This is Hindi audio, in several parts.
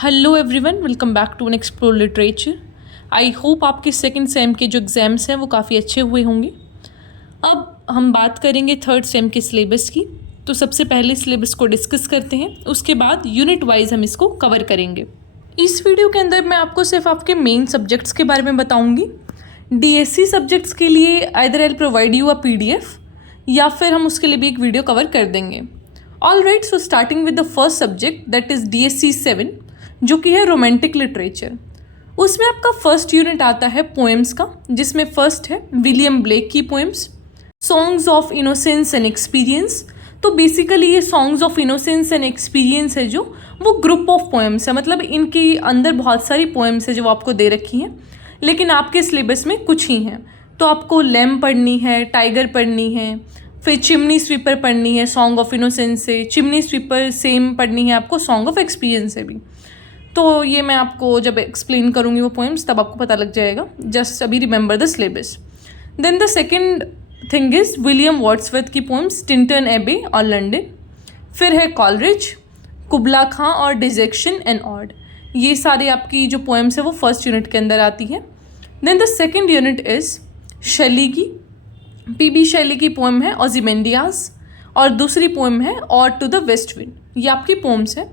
Hello everyone, welcome back to an explore literature. I hope आपके सेकंड सेम के जो एग्ज़ाम्स हैं वो काफ़ी अच्छे हुए होंगे। अब हम बात करेंगे थर्ड सेम के सिलेबस की। तो सबसे पहले सिलेबस को डिस्कस करते हैं, उसके बाद यूनिट वाइज हम इसको कवर करेंगे। इस वीडियो के अंदर मैं आपको सिर्फ आपके मेन सब्जेक्ट्स के बारे में बताऊँगी। DSC सब्जेक्ट्स के लिए either I provide you a PDF या फिर हम उसके लिए भी एक वीडियो कवर कर देंगे। All right, so starting with the first subject that is DSC 7 जो कि है रोमांटिक लिटरेचर। उसमें आपका फर्स्ट यूनिट आता है पोएम्स का, जिसमें फर्स्ट है विलियम ब्लेक की poems, songs of innocence and experience. तो बेसिकली ये songs of innocence and experience है जो वो ग्रुप ऑफ पोएम्स है, मतलब इनके अंदर बहुत सारी पोएम्स है जो आपको दे रखी हैं, लेकिन आपके सिलेबस में कुछ ही हैं। तो आपको लैम्प पढ़नी है, टाइगर पढ़नी है, फिर चिमनी स्वीपर पढ़नी है सॉन्ग ऑफ इनोसेंस से, चिमनी स्वीपर सेम पढ़नी है आपको सॉन्ग ऑफ एक्सपीरियंस से भी। तो ये मैं आपको जब एक्सप्लेन करूँगी वो पोएम्स तब आपको पता लग जाएगा। जस्ट अभी remember the syllabus. Then the second thing is William Wordsworth की पोएम्स टिंटन एबे और लंडन। फिर है कॉलरिज, कुबला खां और डिजेक्शन एंड ऑड। ये सारे आपकी जो पोएम्स है वो फर्स्ट यूनिट के अंदर आती है। Then the second unit is Shelley की, PB शैली की पोएम है ओजिमेंडियाज, और दूसरी पोएम है और टू द वेस्ट विंड। ये आपकी पोएम्स है।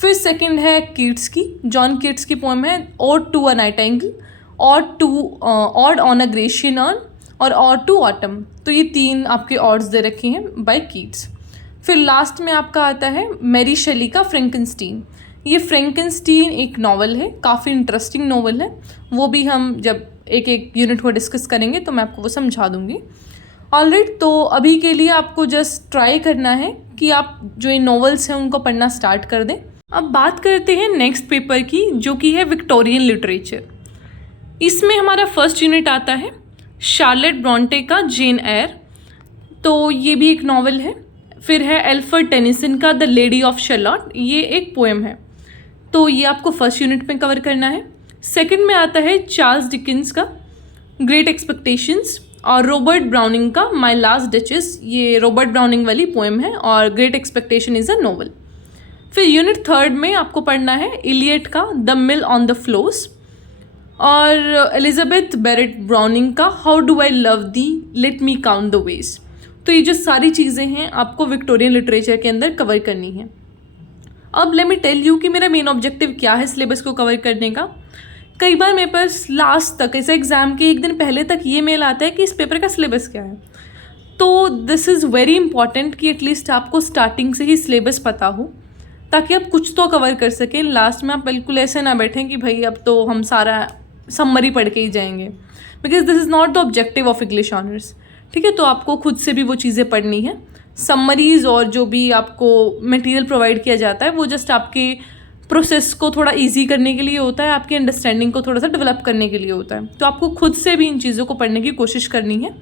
फिर सेकंड है कीट्स की, जॉन कीट्स की पोएम है ode to a nightingale, ode on a Grecian urn और ऑड टू ऑटम। तो ये तीन आपके ऑड्स दे रखे हैं बाय कीट्स। फिर लास्ट में आपका आता है मैरी शेली का फ्रैंकेनस्टीन। ये फ्रैंकेनस्टीन एक नावल है, काफ़ी इंटरेस्टिंग नावल है। वो भी हम जब एक एक यूनिट को डिस्कस करेंगे तो मैं आपको वो समझा दूँगी। ऑलराइट, तो अभी के लिए आपको जस्ट ट्राई करना है कि आप जो ये नॉवेल्स हैं उनको पढ़ना स्टार्ट कर दें। अब बात करते हैं नेक्स्ट पेपर की, जो कि है विक्टोरियन लिटरेचर। इसमें हमारा फर्स्ट यूनिट आता है शार्लेट ब्रॉन्टे का जेन एयर। तो ये भी एक नावल है। फिर है एल्फ्रेड टेनिसन का द लेडी ऑफ शर्लॉट, ये एक पोएम है। तो ये आपको फर्स्ट यूनिट में कवर करना है। सेकंड में आता है चार्ल्स डिकिंस का ग्रेट एक्सपेक्टेशंस और रॉबर्ट ब्राउनिंग का माई लास्ट डचेस। ये रॉबर्ट ब्राउनिंग वाली पोएम है और great expectation is a novel. फिर यूनिट थर्ड में आपको पढ़ना है इलियट का the mill on the flows और एलिजाबेथ बैरेट ब्राउनिंग का how do I love the let me count the ways. तो ये जो सारी चीज़ें हैं आपको विक्टोरियन लिटरेचर के अंदर कवर करनी है। अब लेट मी टेल यू कि मेरा मेन ऑब्जेक्टिव क्या है सिलेबस को कवर करने का। कई बार मेरे पास लास्ट तक, ऐसे एग्ज़ाम के एक दिन पहले तक ये मेल आता है कि इस पेपर का सिलेबस क्या है। तो दिस इज़ वेरी इंपॉर्टेंट कि एटलीस्ट आपको स्टार्टिंग से ही सिलेबस पता हो, ताकि आप कुछ तो कवर कर सकें। लास्ट में आप बिल्कुल ऐसे ना बैठें कि भाई अब तो हम सारा समरी पढ़ के ही जाएंगे, because this is not the objective of English honours. ठीक है, तो आपको खुद से भी वो चीज़ें पढ़नी है। समरीज और जो भी आपको मटेरियल प्रोवाइड किया जाता है वो जस्ट आपके प्रोसेस को थोड़ा इजी करने के लिए होता है, आपकी अंडरस्टैंडिंग को थोड़ा सा डेवलप करने के लिए होता है। तो आपको खुद से भी इन चीज़ों को पढ़ने की कोशिश करनी है।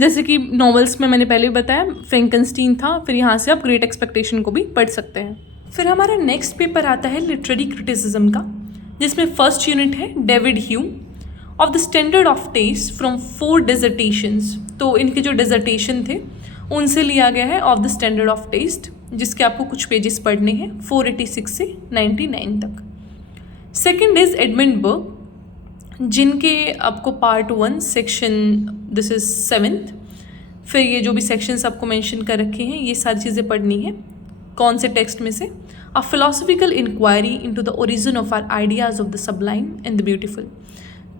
जैसे कि नॉवेल्स में मैंने पहले बताया फ्रैंकेनस्टीन था, फिर यहाँ से आप ग्रेट एक्सपेक्टेशन को भी पढ़ सकते हैं। फिर हमारा नेक्स्ट पेपर आता है लिटरेरी क्रिटिसिज्म का, जिसमें फर्स्ट यूनिट है David Hume of the standard of taste from 4 dissertations. तो इनके जो डिसर्टेशन थे उनसे लिया गया है of the standard of taste, जिसके आपको कुछ पेजेस पढ़ने हैं 486 से 99 तक। सेकंड इज़ एडमंड बर्ग, जिनके आपको part 1 section this is 7th। फिर ये जो भी सेक्शंस आपको मेंशन कर रखे हैं ये सारी चीज़ें पढ़नी है। कौन से टेक्स्ट में से? A philosophical inquiry into the origin of our ideas of the sublime and the beautiful.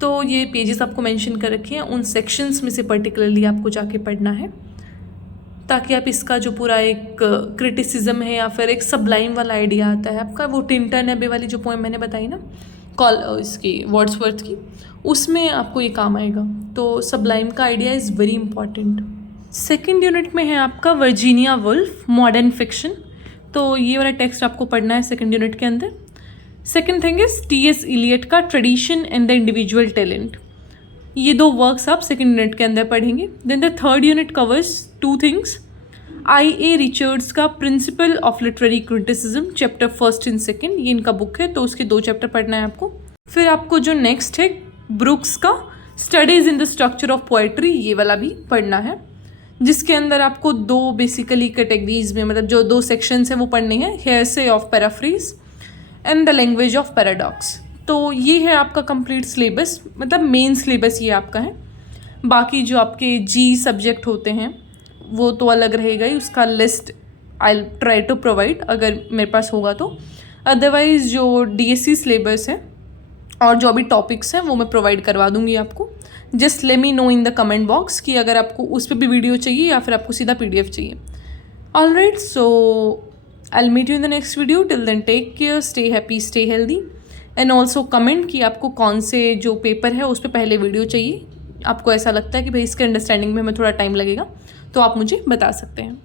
तो ये पेजेस आपको मेंशन कर रखे हैं, उन सेक्शंस में से पर्टिकुलरली आपको जाके पढ़ना है, ताकि आप इसका जो पूरा एक क्रिटिसिज्म है या फिर एक सबलाइम वाला आइडिया आता है आपका, वो टिंटन एबे वाली जो पोएम मैंने बताई ना इसकी वर्ड्सवर्थ की, उसमें आपको ये काम आएगा। तो सबलाइम का idea is very important. Second unit में है आपका वर्जीनिया वुल्फ मॉडर्न फिक्शन। तो ये वाला टेक्स्ट आपको पढ़ना है सेकेंड यूनिट के अंदर। Second thing is T.S. Eliot का tradition and the individual talent. ये 2 वर्क्स आप सेकेंड यूनिट के अंदर पढ़ेंगे। Then the third unit covers 2 things, I.A. Richards का principle of literary criticism chapter 1st and 2nd, ये इनका बुक है, तो उसके 2 चैप्टर पढ़ना है आपको। फिर आपको जो नेक्स्ट है ब्रुक्स का studies in the structure of poetry, ये वाला भी पढ़ना है, जिसके अंदर आपको 2 बेसिकली कैटेगरीज में, मतलब जो 2 सेक्शंस हैं वो पढ़ने हैं, heresy of paraphrase and the language of paradox. तो ये है आपका कंप्लीट सिलेबस, मतलब मेन सिलेबस ये आपका है। बाकी जो आपके जी सब्जेक्ट होते हैं वो तो अलग रहेगा ही, उसका list I try to provide अगर मेरे पास होगा तो। अदरवाइज़ जो डीएससी सिलेबस है और जो अभी टॉपिक्स हैं वो मैं प्रोवाइड करवा दूंगी आपको। Just let me know in the comment box कि अगर आपको उस पर भी वीडियो चाहिए या फिर आपको सीधा PDF चाहिए। Alright, so I'll meet you in the next video. Till then, take care, stay happy, stay healthy, and also comment कि आपको कौन से जो पेपर है उस पर पहले वीडियो चाहिए। आपको ऐसा लगता है कि भाई इसके अंडरस्टैंडिंग में हमें थोड़ा टाइम लगेगा तो आप मुझे बता सकते हैं।